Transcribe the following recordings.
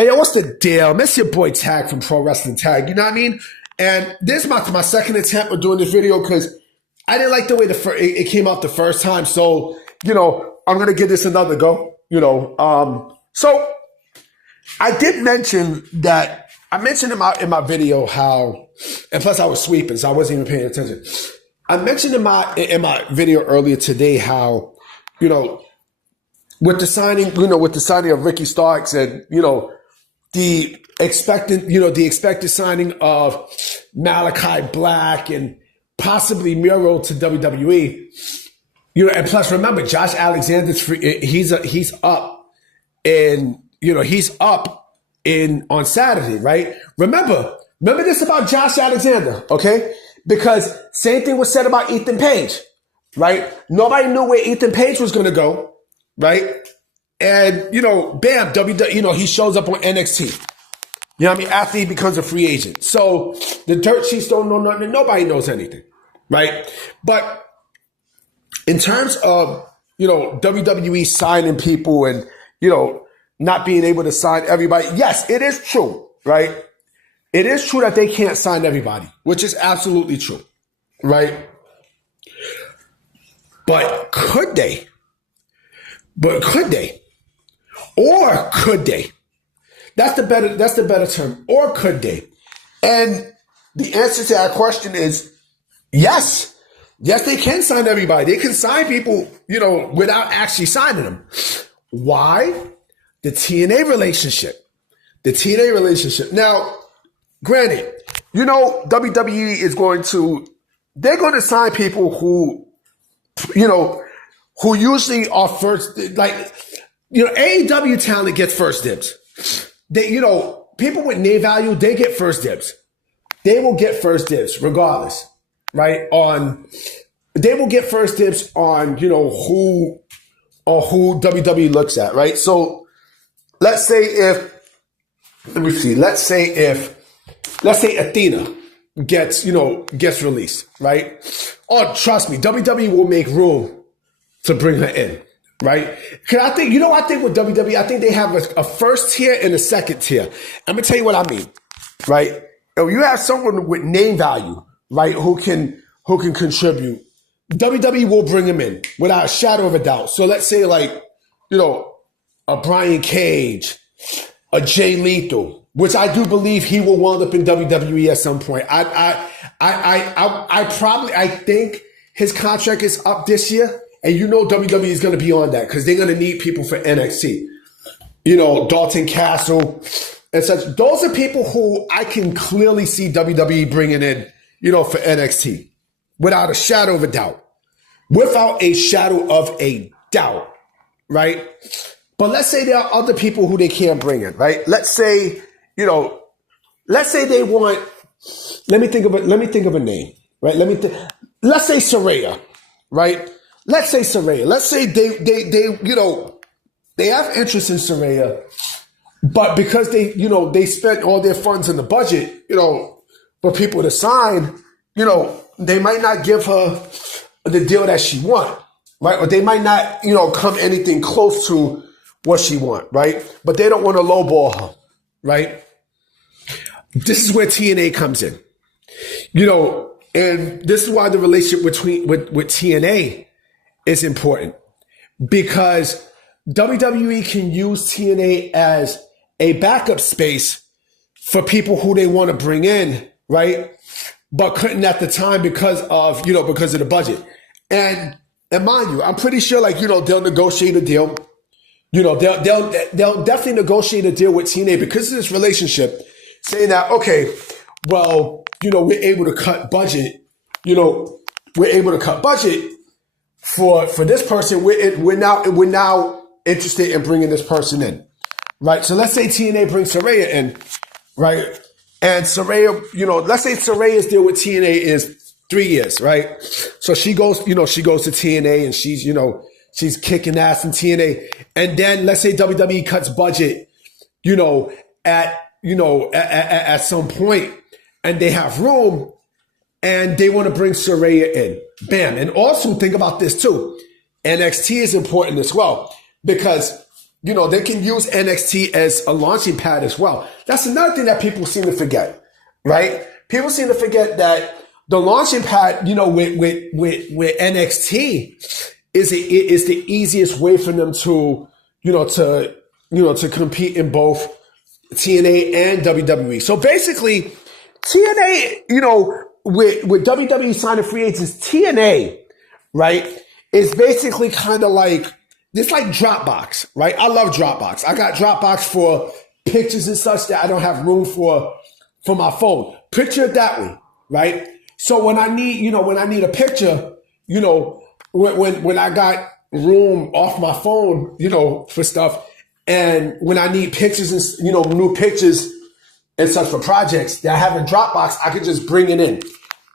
Hey, yo, what's the deal? Miss your boy Tag from Pro Wrestling Tag, you know what I mean? And this is my second attempt of doing this video because I didn't like the way it came out the first time. So, I'm going to give this another go, So I did mention that, I mentioned in my video how, and plus I was sweeping, so I wasn't even paying attention. I mentioned in my video earlier today how, with the signing of Ricky Starks and, the expected signing of Malachi Black and possibly Miro to WWE, and plus remember Josh Alexander's free. He's up on Saturday, right? Remember this about Josh Alexander, okay? Because same thing was said about Ethan Page, right? Nobody knew where Ethan Page was going to go, right? And, bam, he shows up on NXT. You know what I mean? After he becomes a free agent. So the dirt sheets don't know nothing. Nobody knows anything, right? But in terms of, WWE signing people and, not being able to sign everybody. Yes, it is true, right? It is true that they can't sign everybody, which is absolutely true, right? But could they? Or could they? That's the better term. Or could they? And the answer to that question is yes. Yes, they can sign everybody. They can sign people, without actually signing them. Why? The TNA relationship. Now, granted, WWE is they're going to sign people who usually are first, AEW talent gets first dibs. People with name value, they get first dibs. They will get first dibs regardless, right? They will get first dibs on, who WWE looks at, right? So let's say Athena gets released, right? Oh, trust me, WWE will make room to bring her in, right? Because I think with WWE, I think they have a first tier and a second tier. I'm going to tell you what I mean, right? If you have someone with name value, right, who can contribute, WWE will bring him in without a shadow of a doubt. So let's say a Brian Cage, a Jay Lethal, which I do believe he will wind up in WWE at some point. I think his contract is up this year. And WWE is going to be on that because they're going to need people for NXT. Dalton Castle and such. Those are people who I can clearly see WWE bringing in, for NXT without a shadow of a doubt. Without a shadow of a doubt, right? But let's say there are other people who they can't bring in, right? Let's say they want, let me think of a name, right? Let's say Saraya, right? Let's say Saraya. Let's say they have interest in Saraya, but because they spent all their funds in the budget, for people to sign, they might not give her the deal that she wants, right? Or they might not, come anything close to what she wants, right? But they don't want to lowball her, right? This is where TNA comes in, and this is why the relationship with TNA is important, because WWE can use TNA as a backup space for people who they want to bring in, right? But couldn't at the time because of the budget. And mind you, I'm pretty sure they'll negotiate a deal. They'll definitely negotiate a deal with TNA because of this relationship, saying that, okay, well, we're able to cut budget. For this person, we're now interested in bringing this person in, right? So let's say TNA brings Saraya in, right? And Saraya, let's say Saraya's deal with TNA is 3 years, right? So she goes to TNA and she's kicking ass in TNA. And then let's say WWE cuts budget, at some point, and they have room. And they want to bring Saraya in. Bam. And also think about this too. NXT is important as well because they can use NXT as a launching pad as well. That's another thing that people seem to forget, right? People seem to forget that the launching pad, with NXT is the easiest way for them to, to compete in both TNA and WWE. So basically, TNA, with WWE signing free agents, TNA, right, is basically kind of like, it's like Dropbox, right? I love Dropbox. I got Dropbox for pictures and such that I don't have room for my phone. Picture it that way, right? So when I need, a picture, when I got room off my phone, for stuff, and when I need pictures and, new pictures and such for projects that I have in Dropbox, I can just bring it in.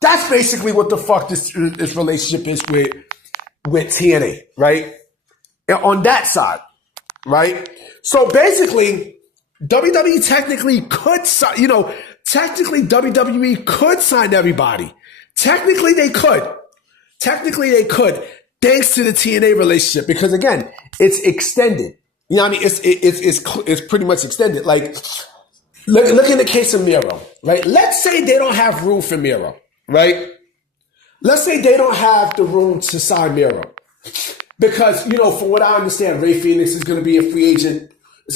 That's basically what the fuck this relationship is with TNA, right? On that side, right? So basically, WWE technically could, technically WWE could sign everybody. Technically they could. Thanks to the TNA relationship, because again, it's extended. You know what I mean? It's pretty much extended. Like, look in the case of Miro, right? Let's say they don't have room for Miro, right? Let's say they don't have the room to sign Miro. Because, from what I understand, Ray Phoenix is going to be a free agent.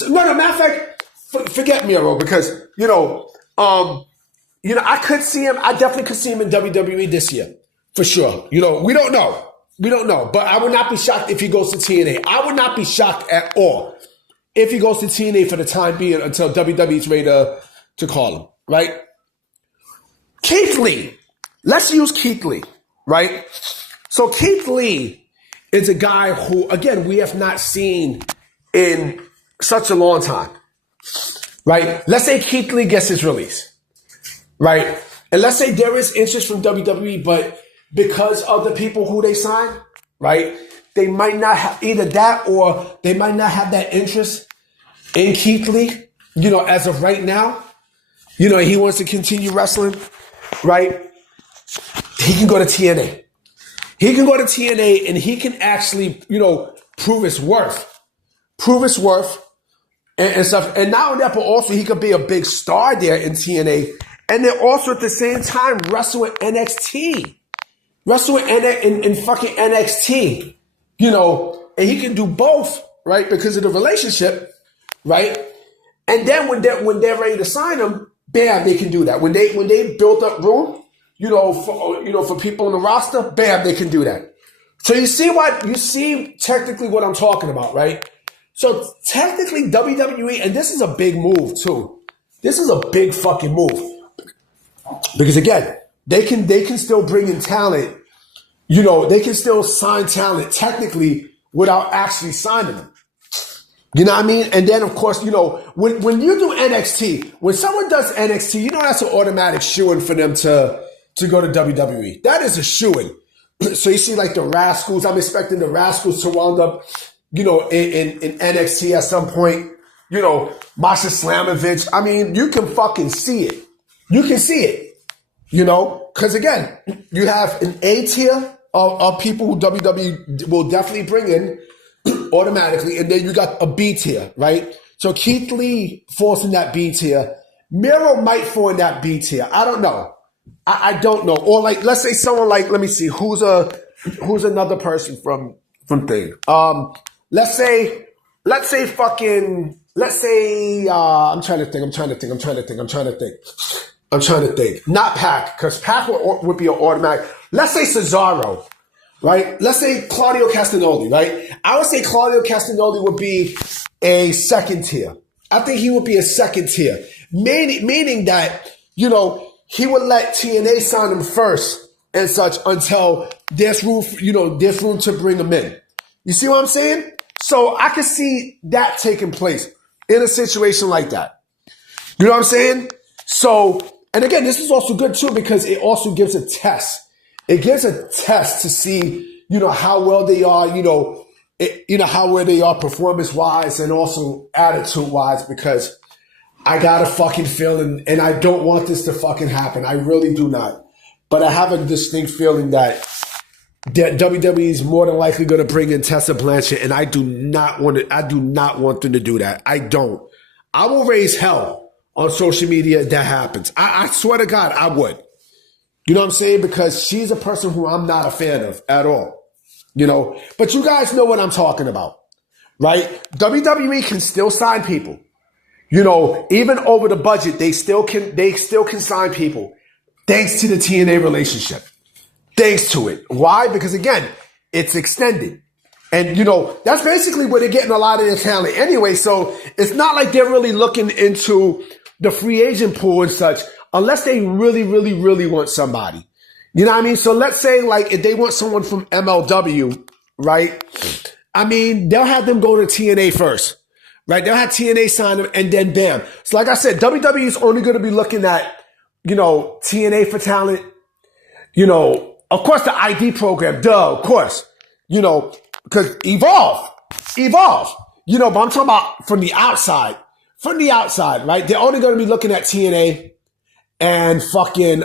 Matter of fact, forget Miro, because, I could see him. I definitely could see him in WWE this year, for sure. We don't know. But I would not be shocked if he goes to TNA. I would not be shocked at all if he goes to TNA for the time being until WWE's ready to call him, right? Keith Lee. Let's use Keith Lee, right? So Keith Lee is a guy who, again, we have not seen in such a long time, right? Let's say Keith Lee gets his release, right? And let's say there is interest from WWE, but because of the people who they sign, right, they might not have either that, or they might not have that interest in Keith Lee, as of right now. He wants to continue wrestling, right? He can go to TNA. He can go to TNA and he can actually, prove his worth. And stuff. And not only that, but also he could be a big star there in TNA. And then also at the same time wrestle in NXT. Wrestle in fucking NXT. And he can do both, right? Because of the relationship, right? And then when they're ready to sign him, bam, they can do that. When they build up room, for people on the roster, bam, they can do that. So you see technically what I'm talking about, right? So technically WWE, and this is a big move too. This is a big fucking move. Because again, they can still bring in talent, they can still sign talent technically without actually signing them. You know what I mean? And then, of course, when you do NXT, when someone does NXT, that's an automatic shoo-in for them to go to WWE. That is a shoo-in. So you see, like the Rascals, I'm expecting the Rascals to wind up, in NXT at some point. Masha Slamovich. I mean, you can fucking see it. You can see it. Because again, you have an A tier of people who WWE will definitely bring in automatically, and then you got a B tier, right? So Keith Lee falls in that B tier. Miro might fall in that B tier. I don't know. I don't know. Or like, let's say someone like, let me see, who's another person from thing. Let's say, I'm trying to think. Not Pac, because Pac would be an automatic. Let's say Cesaro, right? Let's say Claudio Castagnoli, right? I would say Claudio Castagnoli would be a second tier. I think he would be a second tier. Meaning that, he would let TNA sign him first and such until there's room to bring him in. You see what I'm saying? So I could see that taking place in a situation like that. You know what I'm saying? So, and again, this is also good too, because it also gives a test. It gives a test to see, how well they are, how well they are performance wise and also attitude wise, because I got a fucking feeling, and I don't want this to fucking happen. I really do not. But I have a distinct feeling that that WWE is more than likely going to bring in Tessa Blanchard, and I do not want to. I do not want them to do that. I don't. I will raise hell on social media if that happens. I swear to God, I would. You know what I'm saying? Because she's a person who I'm not a fan of at all. You know, but you guys know what I'm talking about, right? WWE can still sign people. You know, even over the budget, they still can sign people thanks to the TNA relationship. Thanks to it. Why? Because again, it's extended. And, you know, that's basically where they're getting a lot of their talent anyway. So it's not like they're really looking into the free agent pool and such unless they really, really, really want somebody. You know what I mean? So let's say like if they want someone from MLW, right? I mean, they'll have them go to TNA first, right? They'll have TNA sign them and then bam. So like I said, WWE is only going to be looking at, you know, TNA for talent, you know, of course the ID program, duh, of course, you know, because evolve, you know, but I'm talking about from the outside, right? They're only going to be looking at TNA and fucking,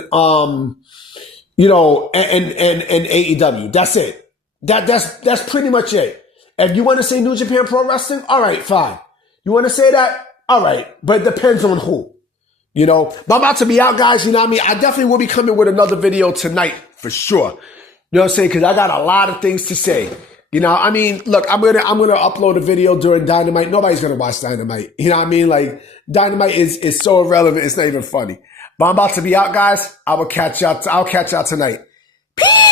you know, and AEW. That's it. That's pretty much it. If you want to say New Japan Pro Wrestling, all right, fine. You want to say that? All right. But it depends on who, you know. But I'm about to be out, guys. You know what I mean? I definitely will be coming with another video tonight for sure. You know what I'm saying? Because I got a lot of things to say. You know, I mean, look, I'm gonna upload a video during Dynamite. Nobody's gonna watch Dynamite. You know what I mean? Like, Dynamite is so irrelevant, it's not even funny. But I'm about to be out, guys. I'll catch y'all tonight. Peace!